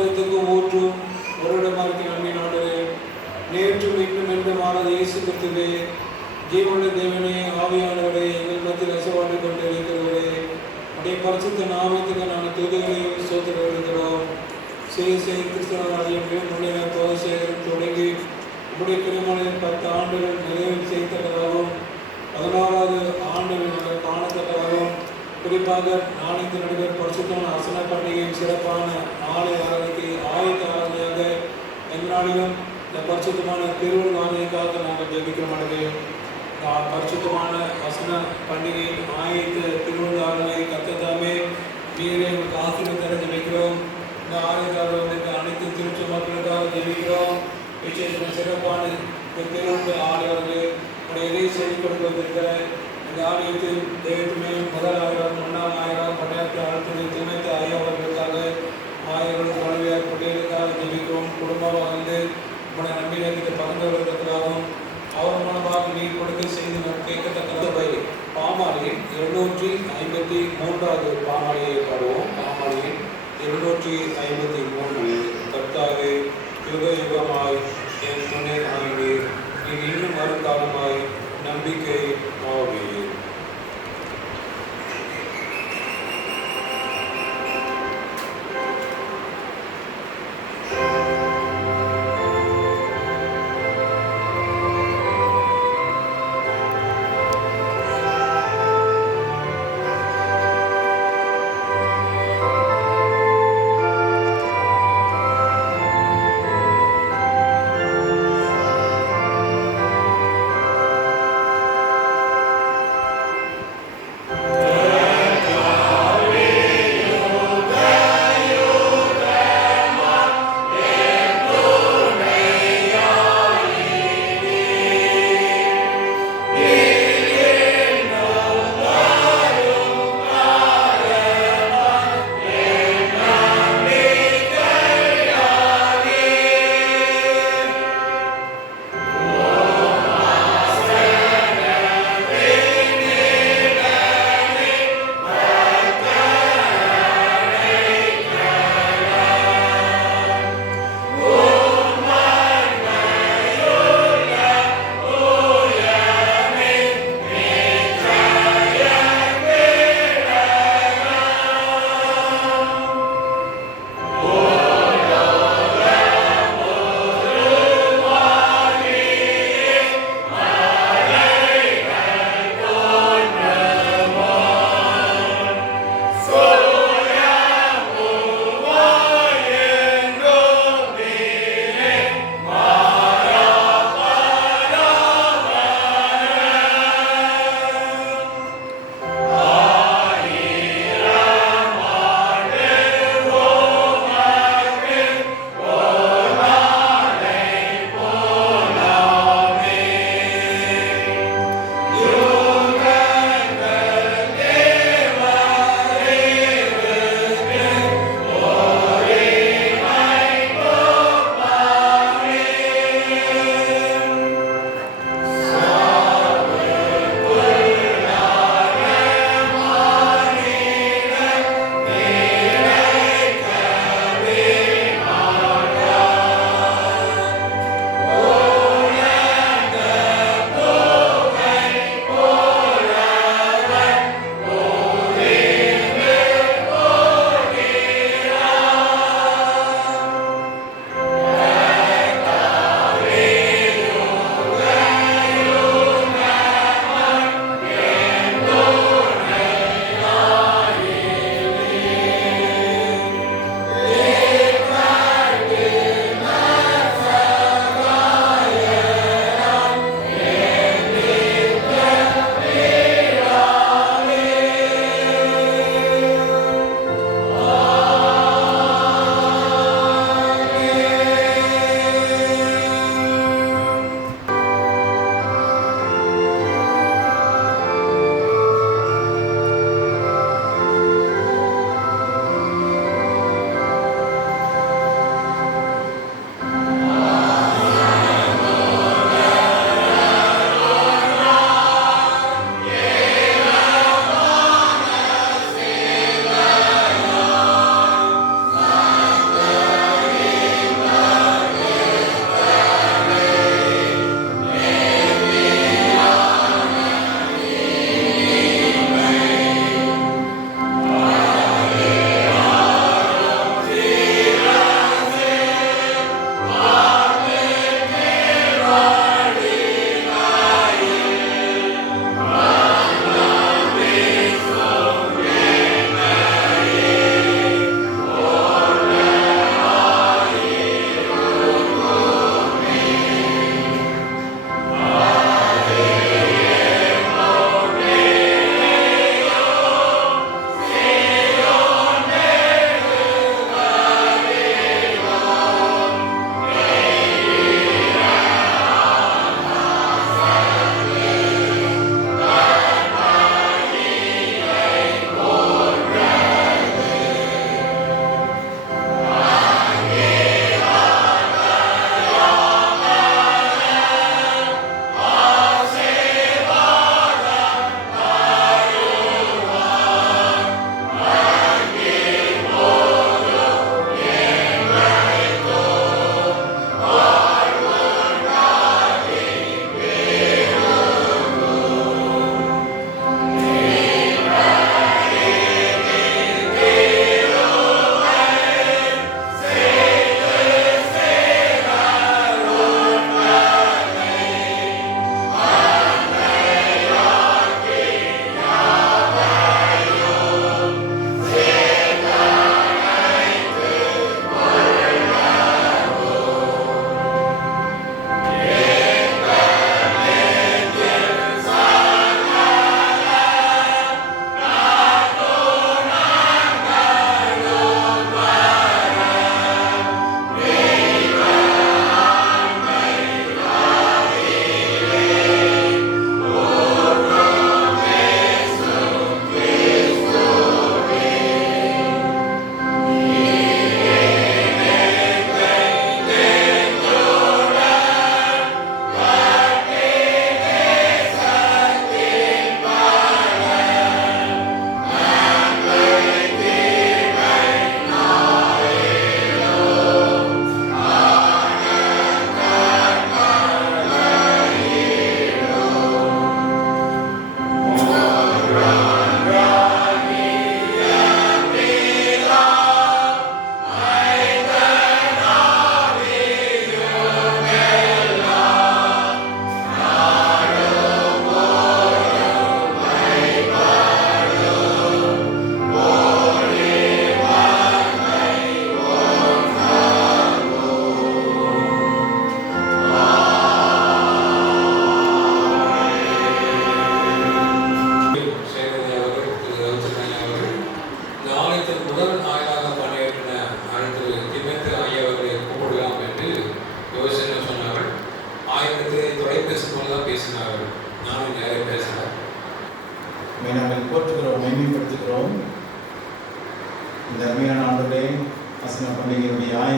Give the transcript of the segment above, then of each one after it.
ஆசீர்வாதத்துக்கு ஊற்றும் ஒரு இடமா இருக்க நம்பி நாடுவே. நேற்றும் மீண்டும் என்று மாறாத இயேசு கிறிஸ்துவே, ஜீவனுள்ள தேவனே, ஆவியானவரே, எங்கள் மத்தியில் அசைவாடி கொண்டு இருக்கிறவரே, உடைய பரிசுத்த நாமத்துக்கு நாங்கள் துதிகளையும் ஸ்தோத்திரங்களும் கிறிஸ்தவனாலையும் முன்னேற தோசையும் தொடங்கி உடைய திருமணம் 10 ஆண்டுகள் நிறைவு செய்யத்தக்கதாகவும் 16வது ஆண்டுகள் நாங்கள் காணத்தக்கதாகவும் குறிப்பாக நாளைக்கு நடுவர் பரிசுத்தமான அசன பண்டிகையின் சிறப்பான ஆலய ஆராதனைக்கு ஆயத்த ஆராதனையாக எந்நாளிலும் இந்த பரிசுத்தமான திருவிழா ஆராதனைக்காக நாங்கள் ஜெபிக்கிற மாட்டே. பரிசுத்தமான வசன பண்டிகையின் ஆயத்த திருவிழா ஆராதனை கத்ததாமே நீரே எங்களுக்கு ஆசீர்வாதம் தர ஜெபிக்கிறோம். இந்த ஆலயக்காரர்களுக்கு அனைத்து திருச்சி மக்களுக்காக ஜெபிக்கிறோம். விசேஷமான சிறப்பான திருவிழா ஆலயர்கள் உடைய எதை செய்து கொடுப்பதற்கு இந்த ஆலயத்தில் தெய்வத்துமே முதல் ஆயிரம் 1ஆம் ஆயிரம் 18 ஆயிரவர்களுக்காக ஆயிரம் குழந்தையார் பிள்ளைகளுக்காக ஜெபிக்கிறோம். குடும்பமாக வந்து உடைய நம்பிக்கைக்கு பகிர்ந்தவர்களுக்காகவும் அவர் மூலமாக நீர் கொடுக்க செய்து கேட்கத்தக்கவை பாமாலியின் 753வது பாமாலியை பாடுவோம். பாமாலியின் 753 கர்த்தாவே யுகயுகமாய் என் துணை ஆகியே நீ இன்னும் வருங்காலமாய் நம்பிக்கை ஆவே.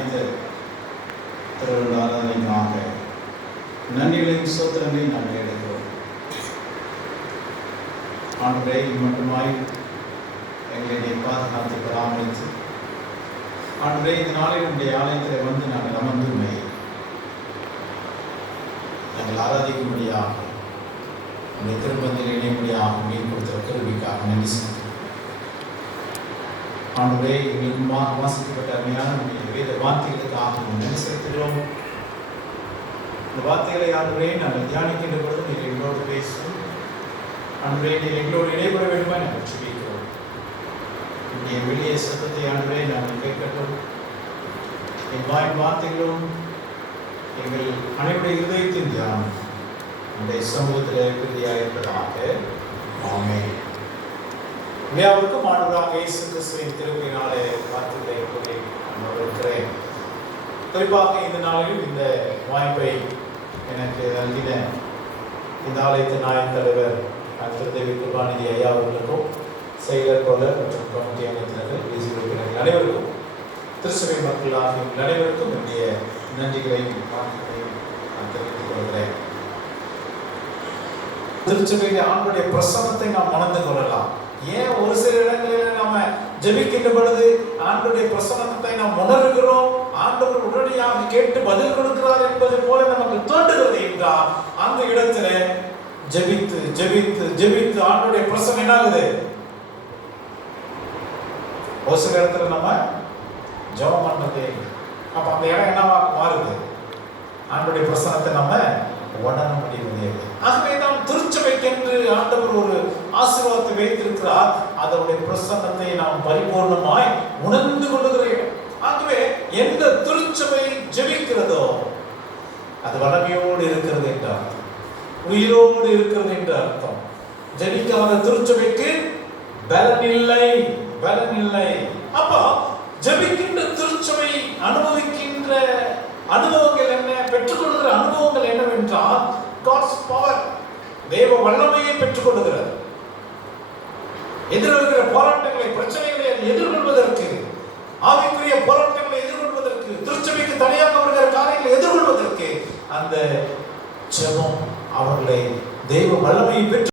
அழைத்த திருவிழா ஆராதனைக்காக நன்றிகளையும் சோத்திரங்களையும் நாங்கள் எடுக்கிறோம். ஆண்டவரே, மட்டுமாய் எங்களை பாதுகாத்து பராமரித்து ஆண்டவரே, இந்த நாளில் உடைய ஆலயத்தில் வந்து நாங்கள் அமர்ந்துமை நாங்கள் ஆராதிக்கும்படியாக உடைய திருப்பத்தில் இணையபடியாக மீன் கொடுத்த கருவிக்காக நன்றி செலுத்துகிறோம். ஆண்டவரே, எங்களுக்கு வாசிக்கப்பட்ட அருமையான வேத வார்த்தைகளுக்காக நன்றி செலுத்துகிறோம். இந்த வார்த்தைகளை ஆண்டவரே நாங்கள் தியானிக்கின்ற பொழுது நீங்கள் எங்களோடு பேசும். ஆண்டவரே, நீங்கள் எங்களோடு இடைபெற வேண்டுமா நாங்கள் சொல்லிக்கிறோம். இங்கே வெளியே சத்தத்தை ஆண்டவரே நாங்கள் கேட்கட்டும். என் வார்த்தைகளும் எங்கள் அனைவருடைய இருதயத்தின் தியானம் உடைய சமூகத்தில் பிரதியாக இருப்பதாக. ஆமென். எல்லாருக்கும் ஆண்டவராக இயேசு கிறிஸ்துவின் திருப்பதினாலே வார்த்தைகளை கூறி இருக்கிறேன். குறிப்பாக இந்த நாளில் இந்த வாய்ப்பை எனக்கு நல்கின இந்த ஆலயத்தின் நாயன் தலைவர் திருதேவி கிருபாநிதி ஐயா அவர்களுக்கும், செயலர் தோழர் மற்றும் கமிட்டி அமைப்பினர்கள், டிசி உறுப்பினர்கள் அனைவருக்கும், திருச்சபை மக்கள் ஆகிய அனைவருக்கும் என்னுடைய நன்றிகளையும் வாழ்த்துக்களையும் நான் தெரிவித்துக் கொள்கிறேன். திருச்சபையிலே ஆண்டுடைய பிரசன்னத்தை நாம் மணந்து கொள்ளலாம். ஏன் ஒரு சில இடங்களில் நாம ஜெபிக்கின்ற பொழுது ஆண்டவருடைய பிரசன்னத்தை நாம் உணர்கிறோம், ஆண்டவர் உடனடியாக கேட்டு பதில் கொடுக்கிறார் என்பது போல நமக்கு தோன்றுகிறது என்றால், அந்த இடத்துல ஜெபித்து ஜெபித்து ஜெபித்து ஆண்டவருடைய பிரசன்னம் என்ன ஆகுது? ஒரு சில இடத்துல நம்ம ஜெபம் பண்றதே, அப்ப அந்த இடம் என்னவா மாறுது? ஆண்டவருடைய பிரசன்னத்தை நம்ம உணர முடிவதே. ஆகவே நாம் திருச்சபைக்கென்று ஆண்டவர் ஒரு ஆசீர்வாதத்தை வைத்திருக்கிறார். அதனுடைய பிரசன்னத்தை நாம் பரிபூர்ணமாய் உணர்ந்து கொள்ளுகிறோம். ஆகவே எந்த திருச்சபை ஜெபிக்கிறதோ அது வல்லமையோடு இருக்கிறது என்ற அர்த்தம், உயிரோடு இருக்கிறது என்ற அர்த்தம். ஜெபிக்காத திருச்சபைக்கு பலன் இல்லை, பலன் இல்லை. அப்ப ஜெபிக்கின்ற திருச்சபை அனுபவிக்கின்ற அனுபவங்கள் என்ன, பெற்றுக்கொள்கிற அனுபவங்கள் என்னவென்றால், God's power, தேவ வல்லமையை பெற்றுக்கொள்கிறது. எதிர்வருகிற போராட்டங்களை, பிரச்சனைகளை எதிர்கொள்வதற்கு, ஆவிக்குரிய போராட்டங்களை எதிர்கொள்வதற்கு, திருச்சபைக்கு தனியாக வருகிற காரியங்களை எதிர்கொள்வதற்கு அந்த ஜெபம் அவர்களை தேவ வல்லமையை பெற்று